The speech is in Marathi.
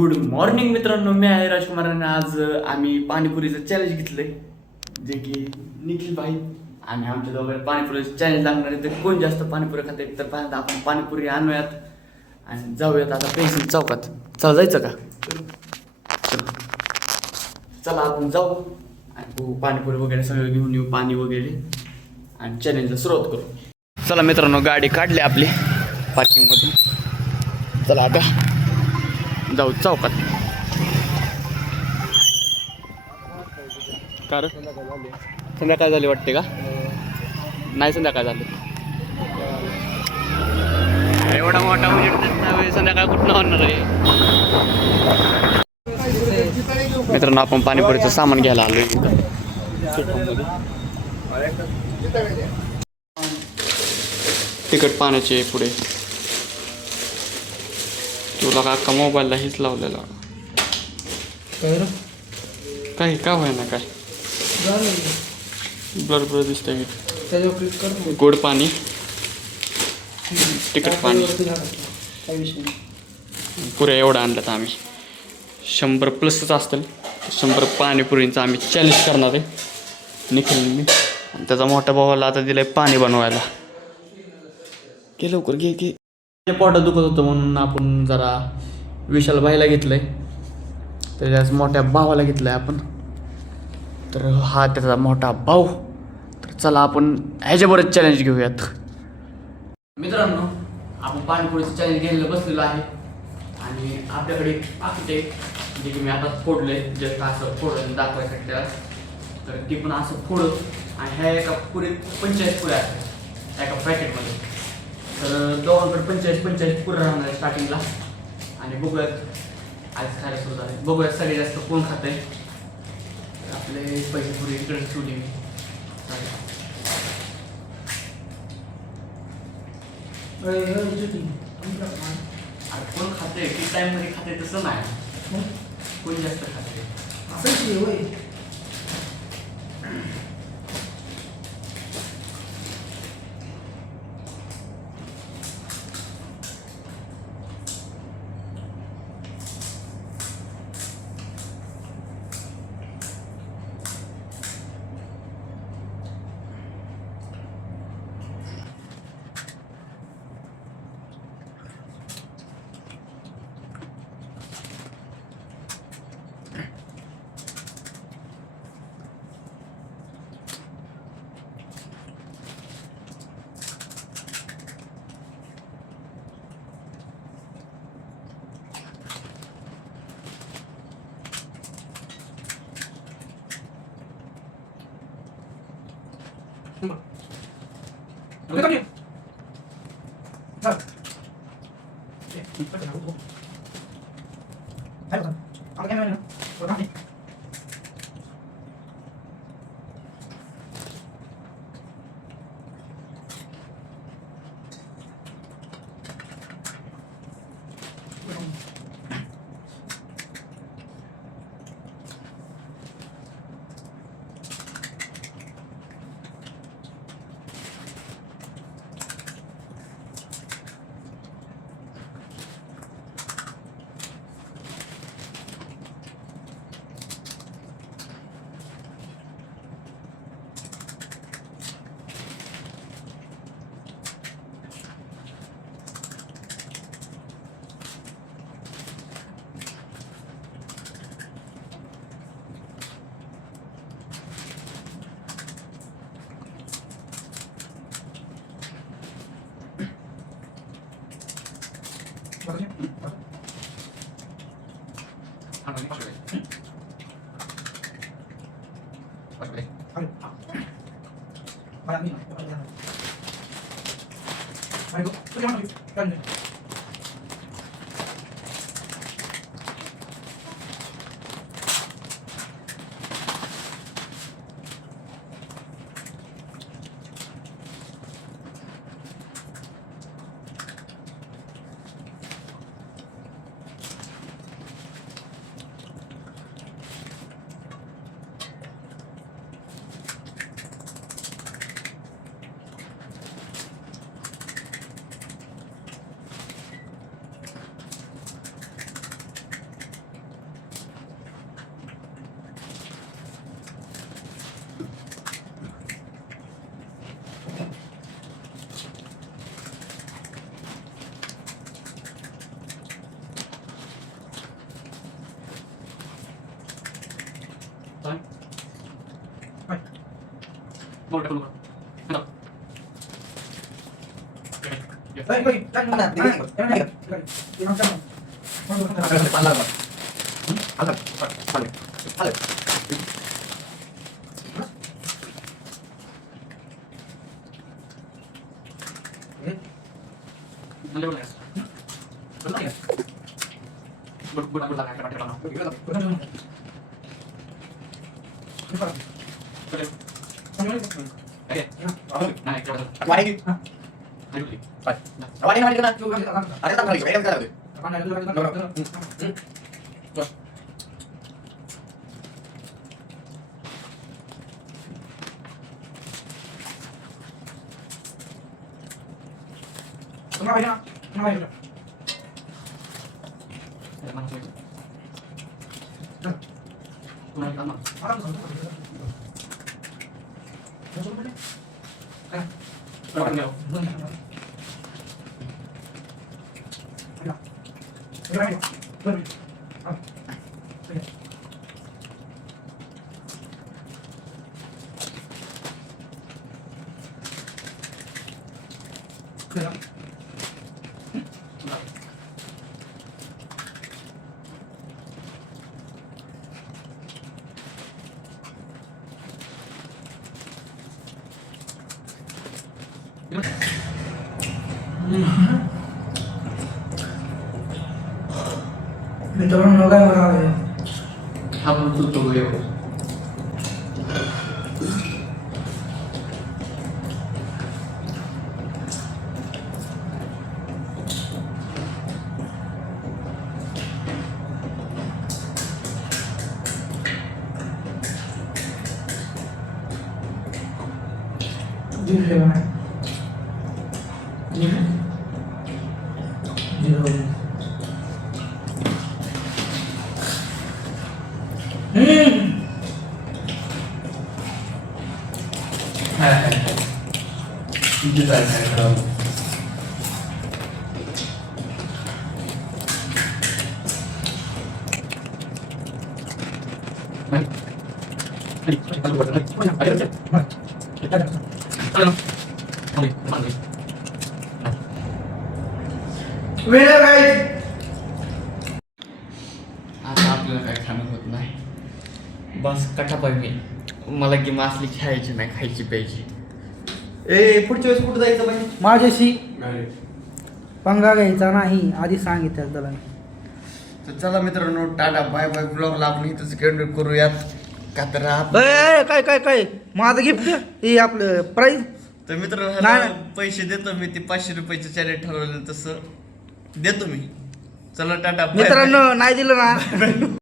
गुड मॉर्निंग मित्रांनो, मी आहे राजकुमार आणि आज आम्ही पाणीपुरीचं चॅलेंज घेतलंय, जे की निखिल भाई आणि आमच्या दोघांना पाणीपुरीचं चॅलेंज लागणार आहे. तर कोण जास्त पाणीपुरी खाते तर पहिल्यांदा आपण पाणीपुरी आणूयात आणि जाऊयात आता पेन्सिल चौकात. चला जायचं का? चला आपण जाऊ आणि पाणीपुरी वगैरे सगळं घेऊन येऊ, पाणी वगैरे, आणि चॅलेंजला सुरुवात करू. चला मित्रांनो, गाडी काढली आपली पार्किंगमधून. चला आता जाऊ चौकात. कार संध्याकाळ झाली वाटते का? नाही, संध्याकाळ झाली. एवढा मोठा उजेड संध्याकाळ कुठं होणार आहे? मित्रांनो, आपण पाणीपुरीचं सामान घ्यायला आलो इथं. तिखट पाण्याचे पुढे तुला का मोबाईलला हेच लावलेला काय का होय ना काय ब्लर ब्लर दिसतंय. गोड पाणी, तिखट पाणी पुऱ्या एवढं आणलं तर आम्ही 100+ असतील. 100 पाणीपुरींचं आम्ही चॅलेंज करणार आहे, निखिल मी. त्याचा मोठा भावाला आता दिलंय पाणी बनवायला. घे लवकर, घे. पोटात दुखत होतं म्हणून आपण जरा विशाल भाईला घेतलंय, त्याच्याच मोठ्या भावाला घेतलंय आपण. तर हा त्याचा मोठा भाऊ. तर चला आपण ह्याच्याबरोबर चॅलेंज घेऊयात. मित्रांनो, आपण पाणीपुरीचं चॅलेंज घ्यायला बसलेलो आहे आणि आपल्याकडे पाकिट आहे, जे की मी आता फोडलंय. जस्ट असं फोडून दाखवायसाठी त्याला. तर ती पण असं फोडू आणि ह्या एका पुरीत 45 पुऱ्या असतात एका पॅकेटमध्ये. तर दोघांकडे 45 पुऱ्या राहणार स्टार्टिंगला. आणि बघूयात आज खायला सुरू झाले. बघूयात सगळे जास्त कोण खात आहे. आपले पैसे पुरे इकडे ठेवले मी. कोण खाते किती टाइम मध्ये खाते तसं नाही, कोण जास्त खाते असं. मित्रांनो काय म्हणाले हा म्हणतो तो येऊ आता आपल्याला काय खाणं होत नाही बस कटा पाहिजे मला गेम असली खेळायची नाही खायची प्यायची ए पुढच्या वेळेस कुठं जायचं पाहिजे माझ्याशी पंगा घ्यायचा नाही आधी सांगितलं त्याला तर चला मित्रांनो टाटा बाय बाय ब्लॉगला आपण इथंच कंटिन्यू करूयात का तर काय काय काय माझं गिफ्ट हे आपलं प्राईज तर मित्रांनो नाही, ह्याला पैसे देतो मी ते 500 रुपयाचं चॅलेंज ठरवलेलं तसं देतो मी चला टाटा bye bye. मित्रांनो नाही दिलं ना